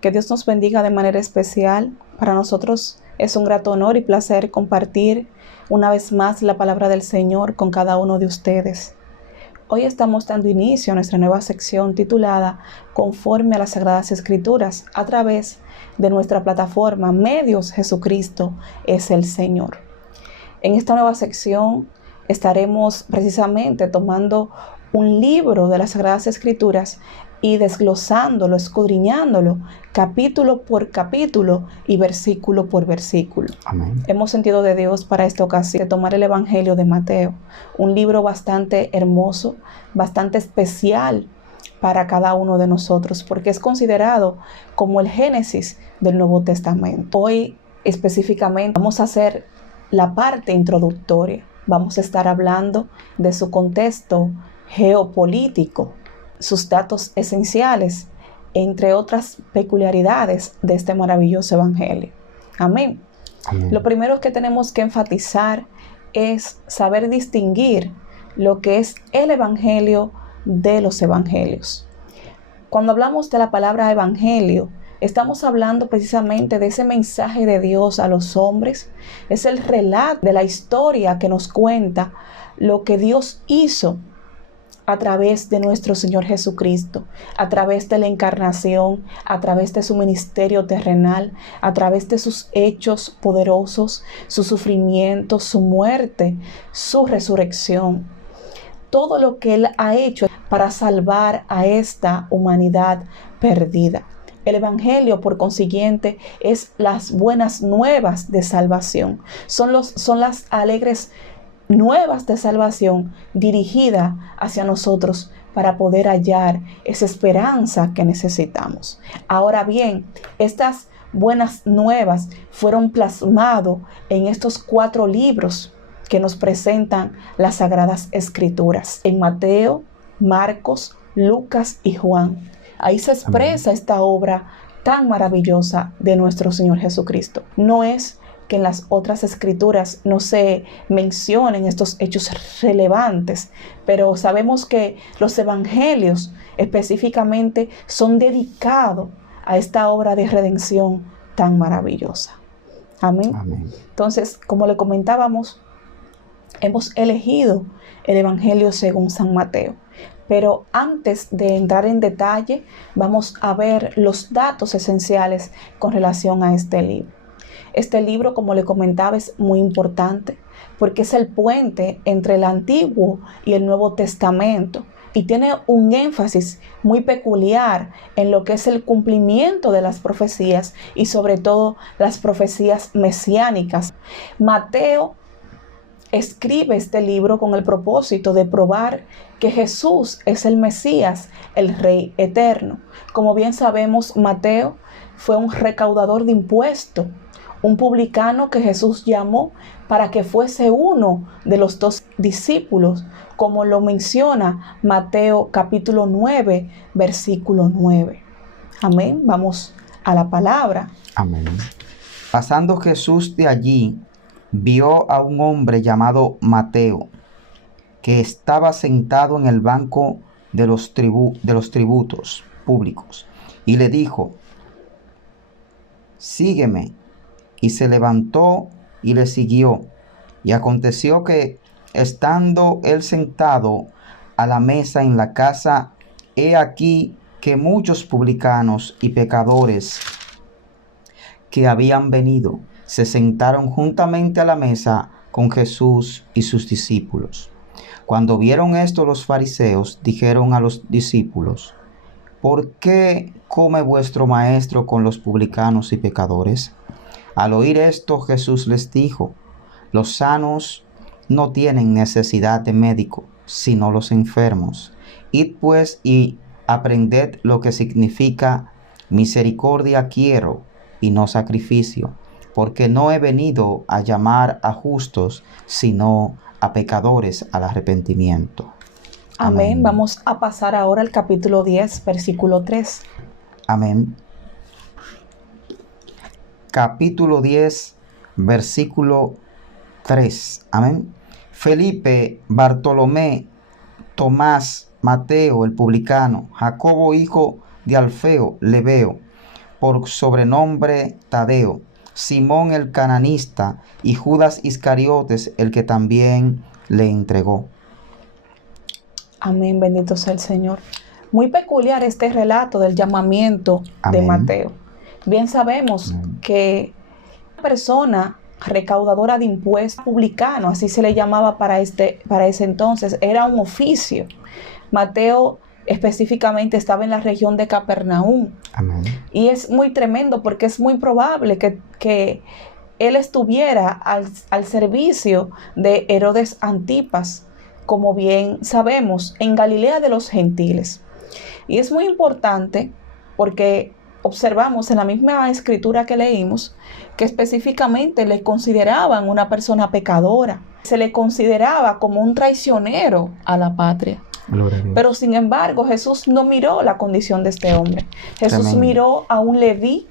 Que Dios nos bendiga de manera especial. Para nosotros es un grato honor y placer compartir una vez más la palabra del Señor con cada uno de ustedes. Hoy estamos dando inicio a nuestra nueva sección titulada Conforme a las Sagradas Escrituras a través de nuestra plataforma Medios Jesucristo es el Señor. En esta nueva sección estaremos precisamente tomando un libro de las Sagradas Escrituras y desglosándolo, escudriñándolo, capítulo por capítulo y versículo por versículo. Amén. Hemos sentido de Dios para esta ocasión de tomar el Evangelio de Mateo, un libro bastante hermoso, bastante especial para cada uno de nosotros, porque es considerado como el Génesis del Nuevo Testamento. Hoy específicamente vamos a hacer la parte introductoria. Vamos a estar hablando de su contexto geopolítico, sus datos esenciales, entre otras peculiaridades de este maravilloso evangelio. Amén. Amén. Lo primero que tenemos que enfatizar es saber distinguir lo que es el evangelio de los evangelios. Cuando hablamos de la palabra evangelio, estamos hablando precisamente de ese mensaje de Dios a los hombres. Es el relato de la historia que nos cuenta lo que Dios hizo a través de nuestro Señor Jesucristo, a través de la encarnación, a través de su ministerio terrenal, a través de sus hechos poderosos, su sufrimiento, su muerte, su resurrección. Todo lo que Él ha hecho para salvar a esta humanidad perdida. El Evangelio, por consiguiente, es las buenas nuevas de salvación. Son las alegres nuevas de salvación dirigida hacia nosotros para poder hallar esa esperanza que necesitamos. Ahora bien, estas buenas nuevas fueron plasmadas en estos 4 libros que nos presentan las Sagradas Escrituras, en Mateo, Marcos, Lucas y Juan. Ahí se expresa esta obra tan maravillosa de nuestro Señor Jesucristo. No es que en las otras escrituras no se mencionen estos hechos relevantes, pero sabemos que los evangelios específicamente son dedicados a esta obra de redención tan maravillosa. Amén. Amén. Entonces, como le comentábamos, hemos elegido el Evangelio según San Mateo. Pero antes de entrar en detalle, vamos a ver los datos esenciales con relación a este libro. Este libro, como le comentaba, es muy importante porque es el puente entre el Antiguo y el Nuevo Testamento y tiene un énfasis muy peculiar en lo que es el cumplimiento de las profecías y sobre todo las profecías mesiánicas. Mateo escribe este libro con el propósito de probar que Jesús es el Mesías, el Rey eterno. Como bien sabemos, Mateo fue un recaudador de impuestos, un publicano que Jesús llamó para que fuese uno de los 2 discípulos, como lo menciona Mateo capítulo 9, versículo 9. Amén. Vamos a la palabra. Amén. Pasando Jesús de allí, vio a un hombre llamado Mateo, que estaba sentado en el banco de los tributos públicos, y le dijo: sígueme. Y se levantó y le siguió. Y aconteció que, estando él sentado a la mesa en la casa, he aquí que muchos publicanos y pecadores que habían venido se sentaron juntamente a la mesa con Jesús y sus discípulos. Cuando vieron esto, los fariseos dijeron a los discípulos: ¿por qué come vuestro maestro con los publicanos y pecadores? Al oír esto, Jesús les dijo: los sanos no tienen necesidad de médico, sino los enfermos. Id pues y aprended lo que significa misericordia quiero y no sacrificio, porque no he venido a llamar a justos, sino a pecadores al arrepentimiento. Amén. Vamos a pasar ahora al capítulo 10, versículo 3. Amén. Capítulo 10, versículo 3. Amén. Felipe, Bartolomé, Tomás, Mateo el publicano, Jacobo hijo de Alfeo, Lebeo, por sobrenombre Tadeo, Simón el cananista y Judas Iscariotes, el que también le entregó. Amén, bendito sea el Señor. Muy peculiar este relato del llamamiento de Amén. Mateo. Bien sabemos que una persona recaudadora de impuestos, publicano, así se le llamaba para ese entonces, era un oficio. Mateo específicamente estaba en la región de Capernaum. Amén. Y es muy tremendo porque es muy probable que él estuviera al servicio de Herodes Antipas, como bien sabemos, en Galilea de los gentiles. Y es muy importante porque observamos en la misma escritura que leímos que específicamente le consideraban una persona pecadora. Se le consideraba como un traicionero a la patria. Pero sin embargo, Jesús no miró la condición de este hombre. Jesús Tremendo. miró a un Leví,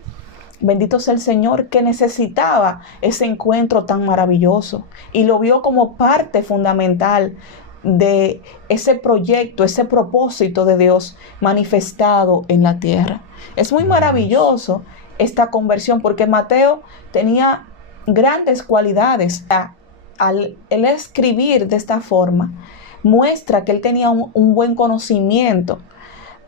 bendito sea el Señor, que necesitaba ese encuentro tan maravilloso y lo vio como parte fundamental de ese proyecto, ese propósito de Dios manifestado en la tierra. Es muy maravilloso esta conversión porque Mateo tenía grandes cualidades. Al él escribir de esta forma, muestra que él tenía un buen conocimiento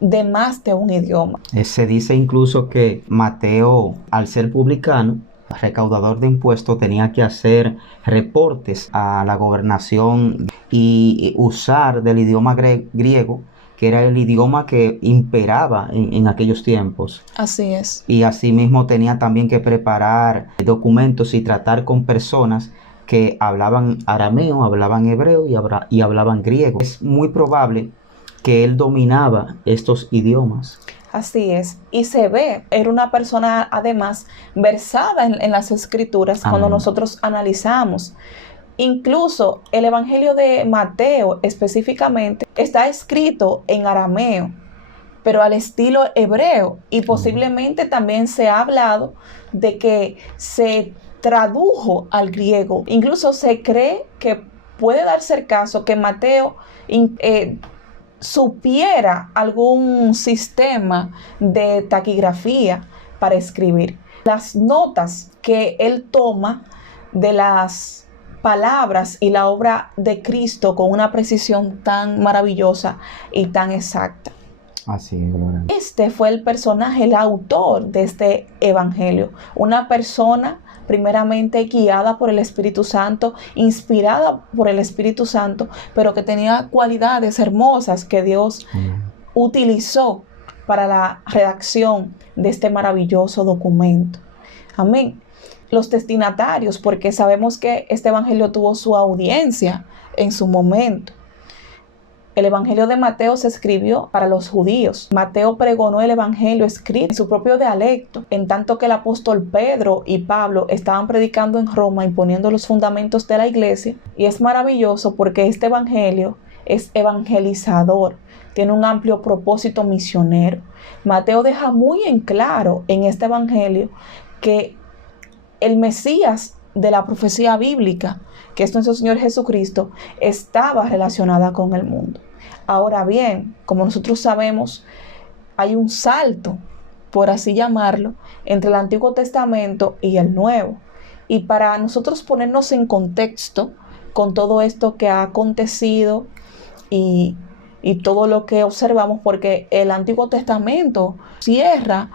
de más de un idioma. Se dice incluso que Mateo, al ser publicano, recaudador de impuestos, tenía que hacer reportes a la gobernación y usar del idioma griego, que era el idioma que imperaba en aquellos tiempos. Así es. Y asimismo tenía también que preparar documentos y tratar con personas que hablaban arameo, hablaban hebreo y hablaban griego. Es muy probable que él dominaba estos idiomas. Así es. Y se ve, era una persona además versada en las escrituras. Amén. Cuando nosotros analizamos. Incluso el Evangelio de Mateo específicamente está escrito en arameo, pero al estilo hebreo. Y posiblemente también se ha hablado de que se tradujo al griego. Incluso se cree que puede darse el caso que Mateo supiera algún sistema de taquigrafía para escribir. Las notas que él toma de las palabras y la obra de Cristo con una precisión tan maravillosa y tan exacta. Así es, Gloria. Este fue el personaje, el autor de este evangelio. Una persona primeramente guiada por el Espíritu Santo, inspirada por el Espíritu Santo, pero que tenía cualidades hermosas que Dios utilizó para la redacción de este maravilloso documento. Amén. Los destinatarios, porque sabemos que este evangelio tuvo su audiencia en su momento. El evangelio de Mateo se escribió para los judíos. Mateo pregonó el evangelio escrito en su propio dialecto, en tanto que el apóstol Pedro y Pablo estaban predicando en Roma, imponiendo los fundamentos de la iglesia. Y es maravilloso porque este evangelio es evangelizador, tiene un amplio propósito misionero. Mateo deja muy en claro en este evangelio que el Mesías de la profecía bíblica, que es nuestro Señor Jesucristo, estaba relacionada con el mundo. Ahora bien, como nosotros sabemos, hay un salto, por así llamarlo, entre el Antiguo Testamento y el Nuevo. Y para nosotros ponernos en contexto con todo esto que ha acontecido y todo lo que observamos, porque el Antiguo Testamento cierra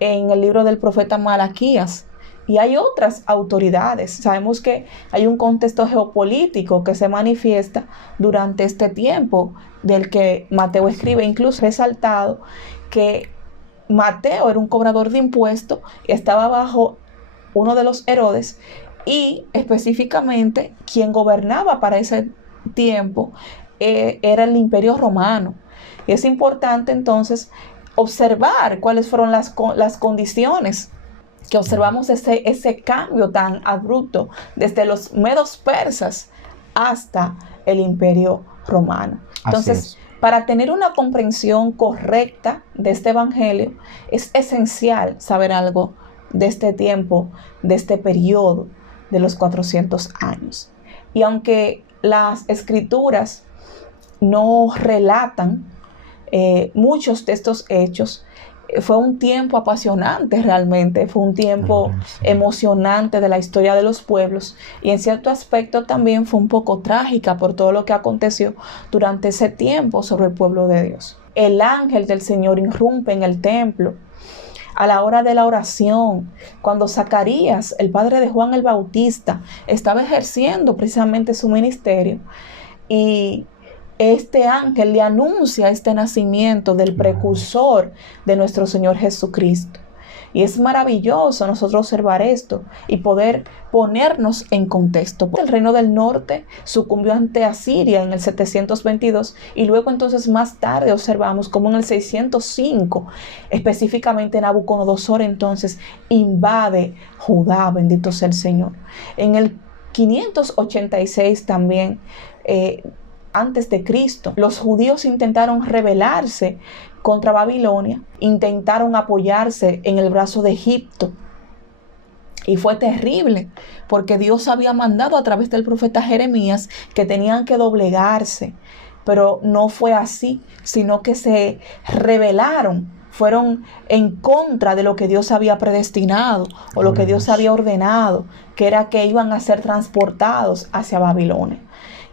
en el libro del profeta Malaquías, y hay otras autoridades. Sabemos que hay un contexto geopolítico que se manifiesta durante este tiempo del que Mateo escribe. Incluso resaltado que Mateo era un cobrador de impuestos, estaba bajo uno de los Herodes y específicamente quien gobernaba para ese tiempo era el Imperio Romano. Y es importante entonces observar cuáles fueron las condiciones que observamos ese cambio tan abrupto desde los medos persas hasta el Imperio Romano. Entonces, para tener una comprensión correcta de este evangelio, es esencial saber algo de este tiempo, de este periodo de los 400 años. Y aunque las escrituras no relatan muchos de estos hechos, Fue un tiempo apasionante realmente, fue un tiempo emocionante de la historia de los pueblos, y en cierto aspecto también fue un poco trágica por todo lo que aconteció durante ese tiempo sobre el pueblo de Dios. El ángel del Señor irrumpe en el templo a la hora de la oración, cuando Zacarías, el padre de Juan el Bautista, estaba ejerciendo precisamente su ministerio, y este ángel le anuncia este nacimiento del precursor de nuestro Señor Jesucristo. Y es maravilloso nosotros observar esto y poder ponernos en contexto. El reino del norte sucumbió ante Asiria en el 722, y luego entonces más tarde observamos como en el 605 específicamente Nabucodonosor entonces invade Judá, bendito sea el Señor. En el 586 también antes de Cristo, los judíos intentaron rebelarse contra Babilonia, intentaron apoyarse en el brazo de Egipto, y fue terrible porque Dios había mandado a través del profeta Jeremías que tenían que doblegarse, pero no fue así, sino que se rebelaron, fueron en contra de lo que Dios había predestinado o lo que Dios había ordenado, que era que iban a ser transportados hacia Babilonia.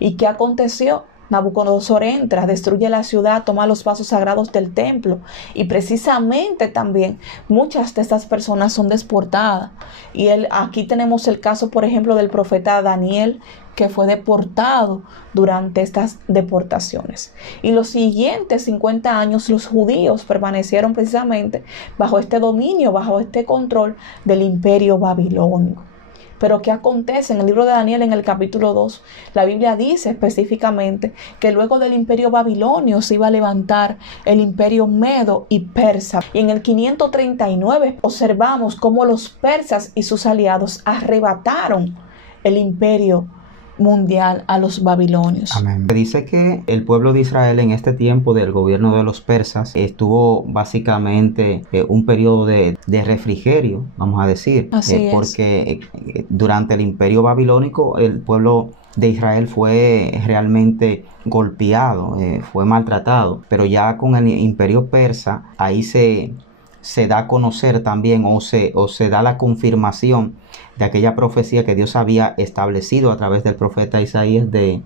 ¿Y qué aconteció? Nabucodonosor entra, destruye la ciudad, toma los vasos sagrados del templo, y precisamente también muchas de estas personas son deportadas. Y aquí tenemos el caso, por ejemplo, del profeta Daniel, que fue deportado durante estas deportaciones. Y los siguientes 50 años los judíos permanecieron precisamente bajo este dominio, bajo este control del imperio babilónico. Pero ¿qué acontece? En el libro de Daniel, en el capítulo 2, la Biblia dice específicamente que luego del imperio babilonio se iba a levantar el imperio medo y persa. Y en el 539 observamos cómo los persas y sus aliados arrebataron el imperio mundial a los babilonios. Amén. Dice que el pueblo de Israel en este tiempo del gobierno de los persas estuvo básicamente un periodo de refrigerio, vamos a decir. Así es. Porque durante el imperio babilónico el pueblo de Israel fue realmente golpeado, fue maltratado, pero ya con el imperio persa ahí se da a conocer también o se da la confirmación de aquella profecía que Dios había establecido a través del profeta Isaías de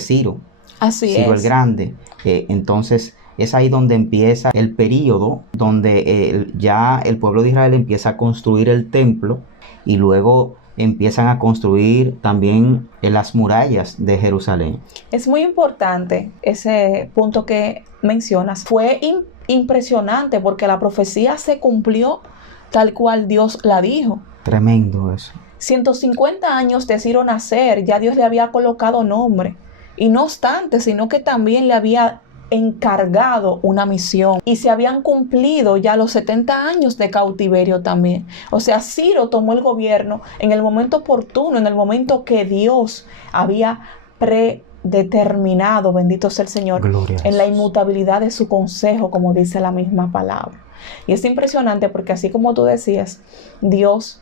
Ciro. Así Ciro es. el Grande. Entonces es ahí donde empieza el período donde ya el pueblo de Israel empieza a construir el templo, y luego empiezan a construir también las murallas de Jerusalén. Es muy importante ese punto que mencionas. Fue impresionante porque la profecía se cumplió tal cual Dios la dijo. Tremendo eso. 150 años de Ciro nacer, ya Dios le había colocado nombre. Y no obstante, sino que también le había encargado una misión, y se habían cumplido ya los 70 años de cautiverio también. O sea, Ciro tomó el gobierno en el momento oportuno, en el momento que Dios había predeterminado, bendito sea el Señor, en la inmutabilidad de su consejo, como dice la misma palabra. Y es impresionante porque, así como tú decías, Dios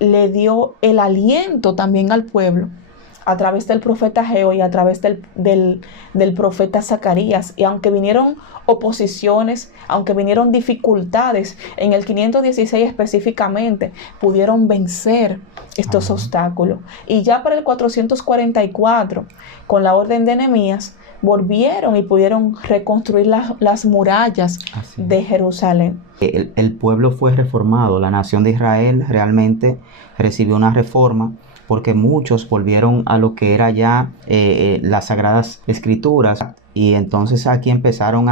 le dio el aliento también al pueblo a través del profeta Ageo y a través del profeta Zacarías. Y aunque vinieron oposiciones, aunque vinieron dificultades, en el 516 específicamente pudieron vencer estos obstáculos. Y ya para el 444, con la orden de Nehemías, volvieron y pudieron reconstruir las murallas de Jerusalén. El pueblo fue reformado, la nación de Israel realmente recibió una reforma, porque muchos volvieron a lo que era ya las Sagradas Escrituras, y entonces aquí empezaron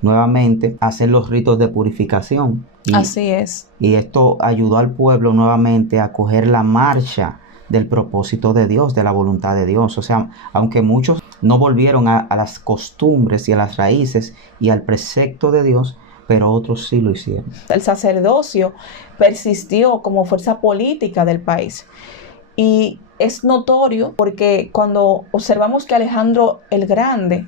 nuevamente a hacer los ritos de purificación. Así es. Y esto ayudó al pueblo nuevamente a coger la marcha del propósito de Dios, de la voluntad de Dios. O sea, aunque muchos no volvieron a las costumbres y a las raíces y al precepto de Dios, pero otros sí lo hicieron. El sacerdocio persistió como fuerza política del país. Y es notorio porque cuando observamos que Alejandro el Grande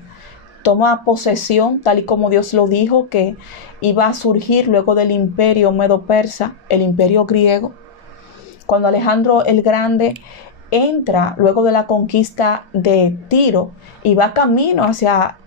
toma posesión, tal y como Dios lo dijo, que iba a surgir luego del imperio medo-persa, el imperio griego. Cuando Alejandro el Grande entra luego de la conquista de Tiro y va camino hacia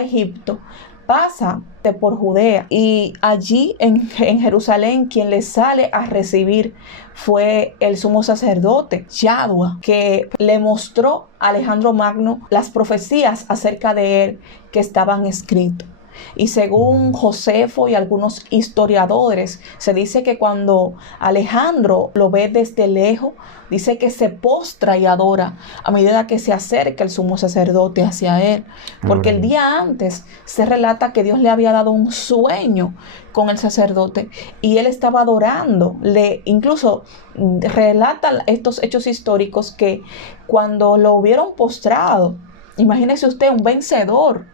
Egipto, pasa por Judea y allí en Jerusalén quien le sale a recibir fue el sumo sacerdote Yadua, que le mostró a Alejandro Magno las profecías acerca de él que estaban escritas. Y según Josefo y algunos historiadores, se dice que cuando Alejandro lo ve desde lejos, dice que se postra y adora a medida que se acerca el sumo sacerdote hacia él. Porque el día antes se relata que Dios le había dado un sueño con el sacerdote y él estaba adorando. Incluso relatan estos hechos históricos que cuando lo hubieron postrado, imagínese usted un vencedor,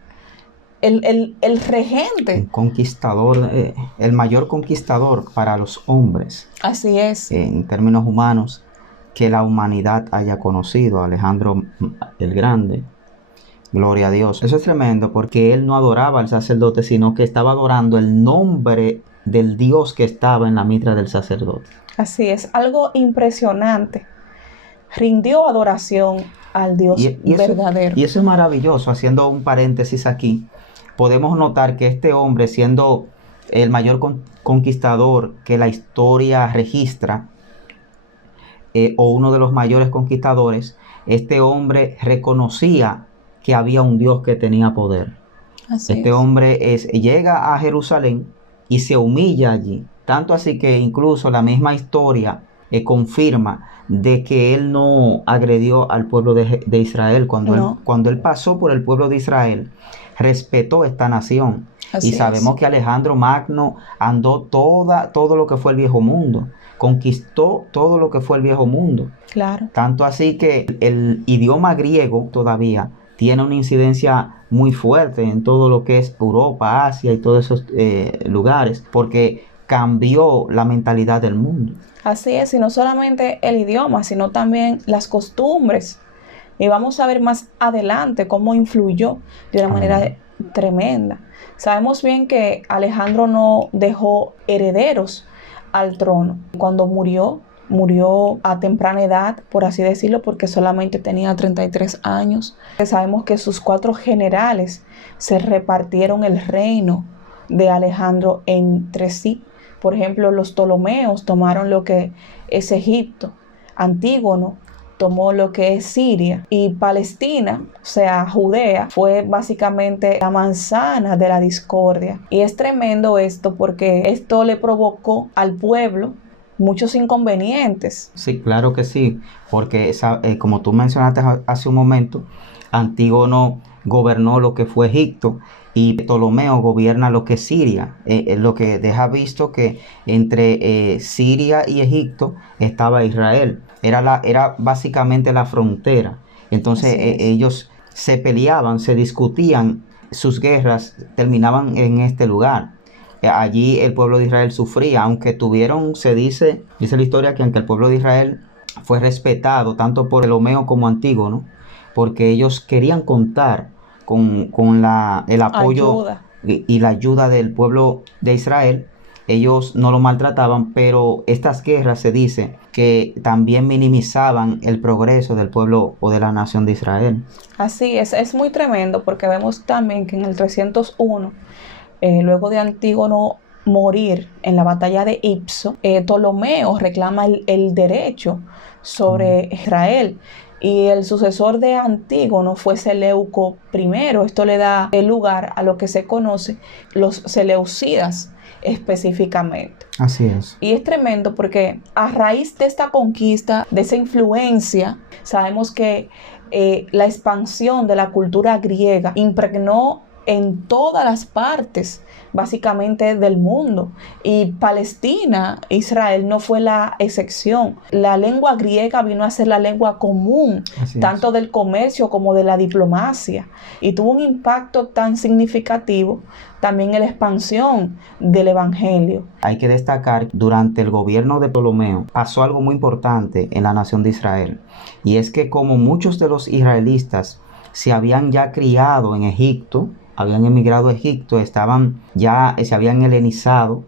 el regente. Un conquistador, el mayor conquistador para los hombres. Así es. En términos humanos, que la humanidad haya conocido, Alejandro el Grande. Gloria a Dios. Eso es tremendo porque él no adoraba al sacerdote, sino que estaba adorando el nombre del Dios que estaba en la mitra del sacerdote. Así es, algo impresionante. Rindió adoración al Dios verdadero. Y eso es maravilloso. Haciendo un paréntesis aquí, podemos notar que este hombre, siendo el mayor conquistador que la historia registra, o uno de los mayores conquistadores, este hombre reconocía que había un Dios que tenía poder. Este hombre llega a Jerusalén y se humilla allí. Tanto así que incluso la misma historia confirma de que él no agredió al pueblo de Israel. Cuando él pasó por el pueblo de Israel, respetó esta nación. Y sabemos que Alejandro Magno andó todo lo que fue el viejo mundo. Conquistó todo lo que fue el viejo mundo. Claro. Tanto así que el idioma griego todavía tiene una incidencia muy fuerte en todo lo que es Europa, Asia y todos esos lugares, porque cambió la mentalidad del mundo. Así es, y no solamente el idioma, sino también las costumbres. Y vamos a ver más adelante cómo influyó de una manera tremenda. Sabemos bien que Alejandro no dejó herederos al trono. Cuando murió a temprana edad, por así decirlo, porque solamente tenía 33 años. Sabemos que sus 4 generales se repartieron el reino de Alejandro entre sí. Por ejemplo, los Ptolomeos tomaron lo que es Egipto, Antígono tomó lo que es Siria y Palestina, o sea, Judea, fue básicamente la manzana de la discordia. Y es tremendo esto porque esto le provocó al pueblo muchos inconvenientes. Sí, claro que sí, porque como tú mencionaste hace un momento, Antígono gobernó lo que fue Egipto y Ptolomeo gobierna lo que es Siria, lo que deja visto que entre Siria y Egipto estaba Israel, era básicamente la frontera. Entonces ellos se peleaban, se discutían, sus guerras terminaban en este lugar. Allí el pueblo de Israel sufría, aunque dice la historia que aunque el pueblo de Israel fue respetado tanto por Ptolomeo como Antígono, porque ellos querían contar con el apoyo y la ayuda del pueblo de Israel. Ellos no lo maltrataban, pero estas guerras se dice que también minimizaban el progreso del pueblo o de la nación de Israel. Así es muy tremendo porque vemos también que en el 301, luego de Antígono morir en la batalla de Ipso, Ptolomeo reclama el derecho sobre Israel. Y el sucesor de Antígono fue Seleuco I. Esto le da el lugar a lo que se conoce los seleucidas específicamente. Así es. Y es tremendo porque a raíz de esta conquista, de esa influencia, sabemos que la expansión de la cultura griega impregnó en todas las partes básicamente del mundo, y Palestina, Israel no fue la excepción. La lengua griega vino a ser la lengua común, tanto del comercio como de la diplomacia, y tuvo un impacto tan significativo también en la expansión del evangelio. Hay que destacar, durante el gobierno de Ptolomeo pasó algo muy importante en la nación de Israel, y es que como muchos de los israelitas se habían ya criado en Egipto, habían emigrado a Egipto, se habían helenizado,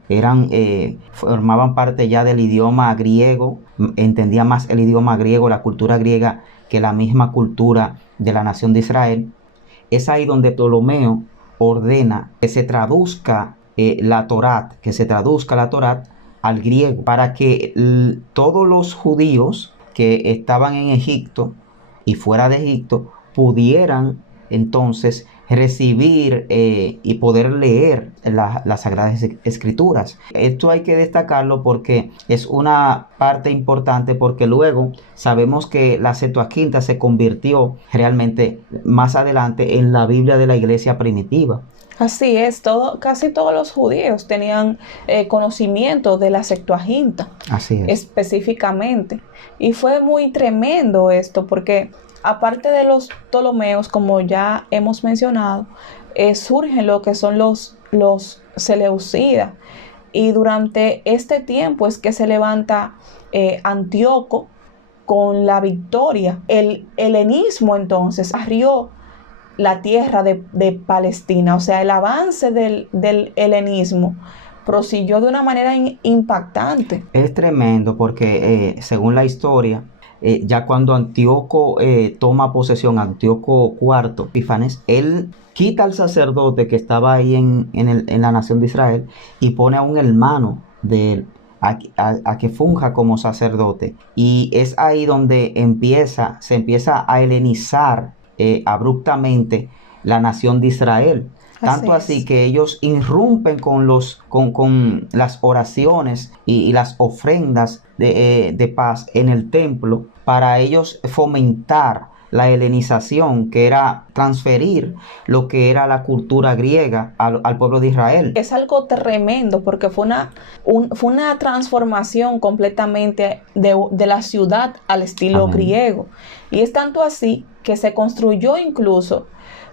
formaban parte ya del idioma griego, entendían más el idioma griego, la cultura griega, que la misma cultura de la nación de Israel. Es ahí donde Ptolomeo ordena que se traduzca la Torá, al griego, para que todos los judíos que estaban en Egipto y fuera de Egipto pudieran entonces recibir y poder leer las Sagradas Escrituras. Esto hay que destacarlo porque es una parte importante, porque luego sabemos que la Septuaginta se convirtió realmente más adelante en la Biblia de la iglesia primitiva. Así es, casi todos los judíos tenían conocimiento de la Septuaginta. Así es. Específicamente. Y fue muy tremendo esto porque aparte de los Ptolomeos, como ya hemos mencionado, surgen lo que son los Seleucidas. Y durante este tiempo es que se levanta Antíoco con la victoria. El helenismo entonces arrió la tierra de Palestina. O sea, el avance del helenismo prosiguió de una manera impactante. Es tremendo porque según la historia, ya cuando Antíoco toma posesión, Antíoco IV Epífanes, él quita al sacerdote que estaba ahí en la nación de Israel y pone a un hermano de él a que funja como sacerdote. Y es ahí donde se empieza a helenizar abruptamente la nación de Israel. Tanto así que ellos irrumpen con las oraciones y las ofrendas de paz en el templo para ellos fomentar la helenización, que era transferir lo que era la cultura griega al pueblo de Israel. Es algo tremendo porque fue una transformación completamente de la ciudad al estilo griego. Y es tanto así que se construyó incluso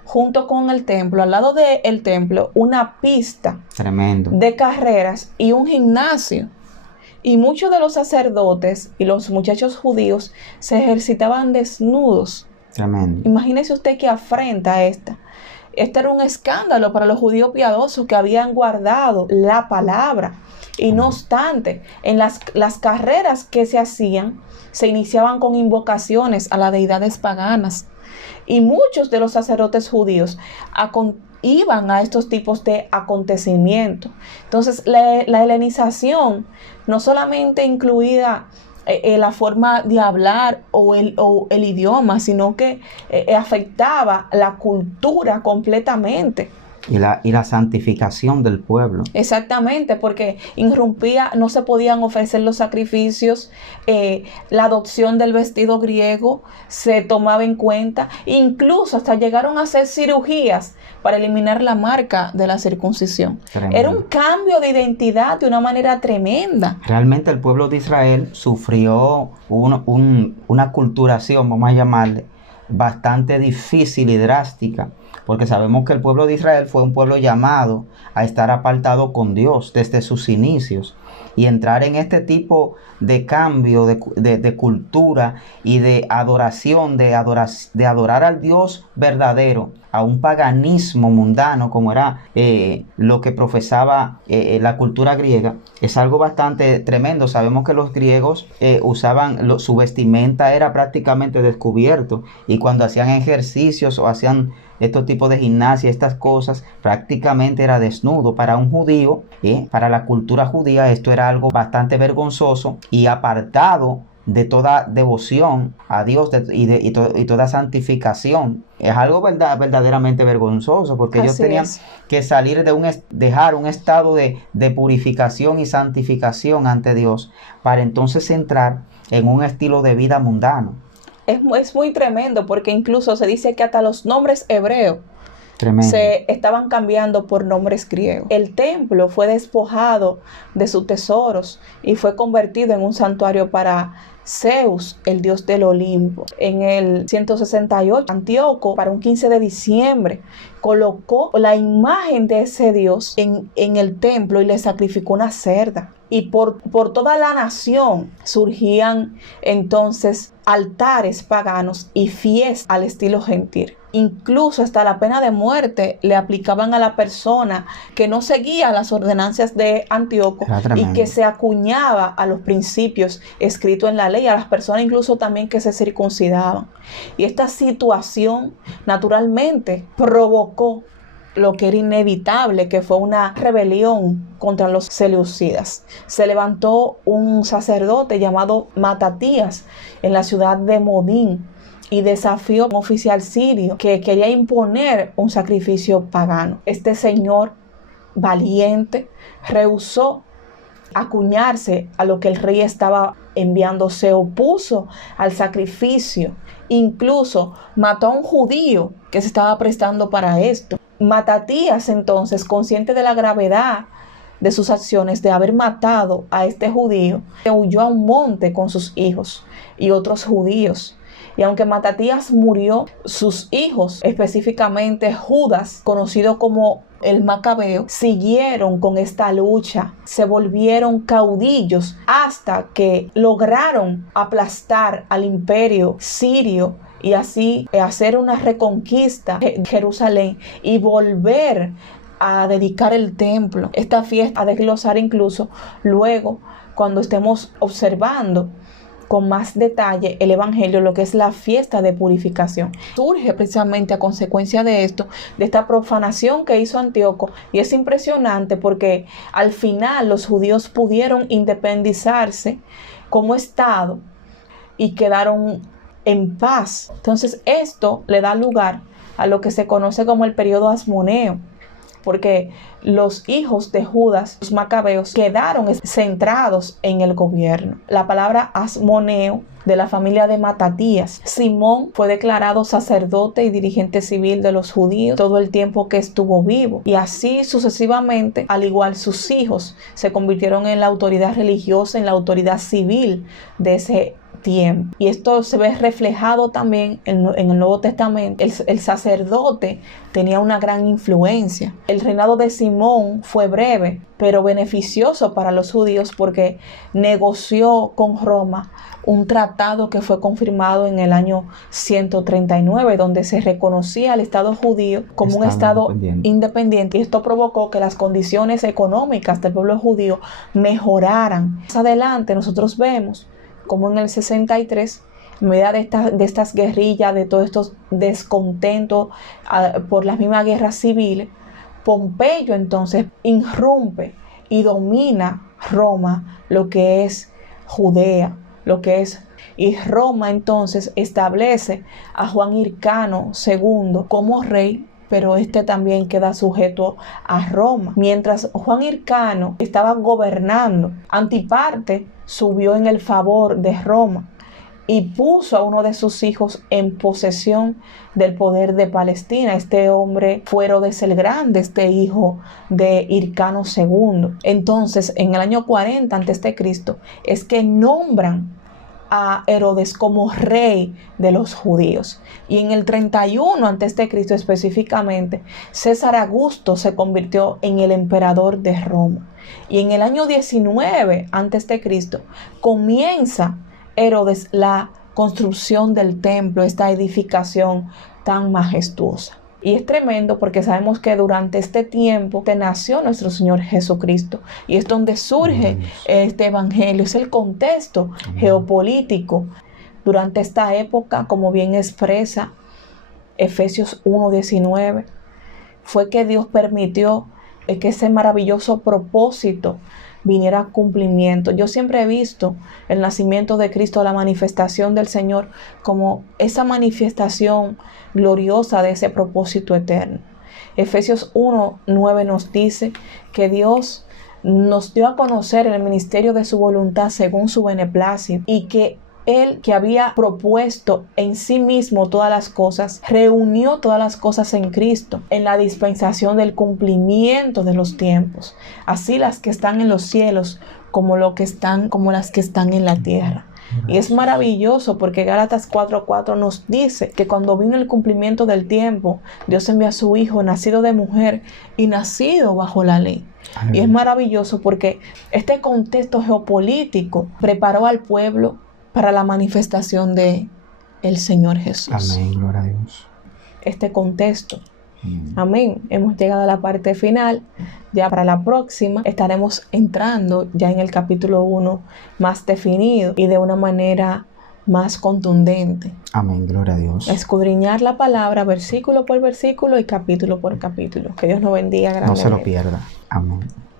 junto con el templo, al lado del templo, una pista tremendo de carreras y un gimnasio. Y muchos de los sacerdotes y los muchachos judíos se ejercitaban desnudos. Tremendo. Imagínese usted qué afrenta esta. Este era un escándalo para los judíos piadosos que habían guardado la palabra. Y no obstante, en las carreras que se hacían, se iniciaban con invocaciones a las deidades paganas. Y muchos de los sacerdotes judíos iban a estos tipos de acontecimientos. Entonces, la helenización no solamente incluía la forma de hablar o el idioma, sino que afectaba la cultura completamente. Y la santificación del pueblo. Exactamente, porque irrumpía, no se podían ofrecer los sacrificios, la adopción del vestido griego se tomaba en cuenta, incluso hasta llegaron a hacer cirugías para eliminar la marca de la circuncisión. Tremendo. Era un cambio de identidad de una manera tremenda. Realmente el pueblo de Israel sufrió una culturación, vamos a llamarle, bastante difícil y drástica, porque sabemos que el pueblo de Israel fue un pueblo llamado a estar apartado con Dios desde sus inicios, y entrar en este tipo de cambio de cultura y de adoración, de adorar al Dios verdadero, a un paganismo mundano como era lo que profesaba la cultura griega, es algo bastante tremendo. Sabemos que los griegos su vestimenta era prácticamente descubierto, y cuando hacían ejercicios o hacían estos tipos de gimnasia, estas cosas, prácticamente era desnudo. Para un judío, para la cultura judía, esto era algo bastante vergonzoso y apartado de toda devoción a Dios y toda santificación. Es algo verdaderamente vergonzoso, porque ellos tenían que salir dejar un estado de purificación y santificación ante Dios para entonces entrar en un estilo de vida mundano. Es muy tremendo, porque incluso se dice que hasta los nombres hebreos se estaban cambiando por nombres griegos. El templo fue despojado de sus tesoros y fue convertido en un santuario para Zeus, el dios del Olimpo. En el 168, Antíoco, para un 15 de diciembre, colocó la imagen de ese dios en el templo y le sacrificó una cerda. Y por toda la nación surgían entonces altares paganos y fiestas al estilo gentil. Incluso hasta la pena de muerte le aplicaban a la persona que no seguía las ordenanzas de Antíoco y que se acuñaba a los principios escritos en la ley, a las personas incluso también que se circuncidaban. Y esta situación naturalmente provocó lo que era inevitable, que fue una rebelión contra los seleucidas. Se levantó un sacerdote llamado Matatías en la ciudad de Modín y desafió a un oficial sirio que quería imponer un sacrificio pagano. Este señor valiente rehusó acuñarse a lo que el rey estaba enviando, se opuso al sacrificio, incluso mató a un judío que se estaba prestando para esto. Matatías, entonces, consciente de la gravedad de sus acciones, de haber matado a este judío, huyó a un monte con sus hijos y otros judíos. Y aunque Matatías murió, sus hijos, específicamente Judas, conocido como el Macabeo, siguieron con esta lucha, se volvieron caudillos hasta que lograron aplastar al imperio sirio y así hacer una reconquista de Jerusalén y volver a dedicar el templo. Esta fiesta a desglosar incluso luego cuando estemos observando con más detalle el Evangelio, lo que es la fiesta de purificación. Surge precisamente a consecuencia de esto, de esta profanación que hizo Antíoco, y es impresionante porque al final los judíos pudieron independizarse como Estado y quedaron en paz. Entonces esto le da lugar a lo que se conoce como el periodo asmoneo, porque los hijos de Judas, los macabeos, quedaron centrados en el gobierno. La palabra asmoneo, de la familia de Matatías. Simón fue declarado sacerdote y dirigente civil de los judíos todo el tiempo que estuvo vivo, y así sucesivamente, al igual sus hijos se convirtieron en la autoridad religiosa, en la autoridad civil de ese tiempo. Y esto se ve reflejado también en el Nuevo Testamento. El sacerdote tenía una gran influencia. El reinado de Simón fue breve, pero beneficioso para los judíos porque negoció con Roma un tratado que fue confirmado en el año 139, donde se reconocía al Estado judío como un Estado independiente, y esto provocó que las condiciones económicas del pueblo judío mejoraran. Más adelante nosotros vemos como en el 63, en medio de estas guerrillas, de todos estos descontentos por las mismas guerras civiles, Pompeyo entonces irrumpe y domina Roma, lo que es Judea, y Roma entonces establece a Juan Hircano II como rey, pero este también queda sujeto a Roma. Mientras Juan Hircano estaba gobernando, Antiparte subió en el favor de Roma y puso a uno de sus hijos en posesión del poder de Palestina. Este hombre fue Herodes el Grande, este hijo de Hircano II. Entonces, en el año 40 a.C. es que nombran a Herodes como rey de los judíos. Y en el 31 a.C. específicamente, César Augusto se convirtió en el emperador de Roma. Y en el año 19 a.C. comienza Herodes la construcción del templo, esta edificación tan majestuosa. Y es tremendo porque sabemos que durante este tiempo nació nuestro Señor Jesucristo, y es donde surge este evangelio, es el contexto geopolítico. Durante esta época, como bien expresa Efesios 1:19, fue que Dios permitió que ese maravilloso propósito viniera a cumplimiento. Yo siempre he visto el nacimiento de Cristo, la manifestación del Señor, como esa manifestación gloriosa de ese propósito eterno. Efesios 1:9 nos dice que Dios nos dio a conocer el ministerio de su voluntad según su beneplácito, y que Él, que había propuesto en sí mismo todas las cosas, reunió todas las cosas en Cristo, en la dispensación del cumplimiento de los tiempos, así las que están en los cielos como las que están en la tierra. Y es maravilloso porque Gálatas 4:4 nos dice que cuando vino el cumplimiento del tiempo, Dios envió a su Hijo, nacido de mujer y nacido bajo la ley. Amén. Y es maravilloso porque este contexto geopolítico preparó al pueblo para la manifestación de el Señor Jesús. Amén, gloria a Dios. Este contexto. Amén. Hemos llegado a la parte final. Ya para la próxima estaremos entrando ya en el capítulo 1 más definido y de una manera más contundente. Amén, gloria a Dios. Escudriñar la palabra versículo por versículo y capítulo por capítulo. Que Dios nos bendiga No se lo grandemente. pierda. Amén.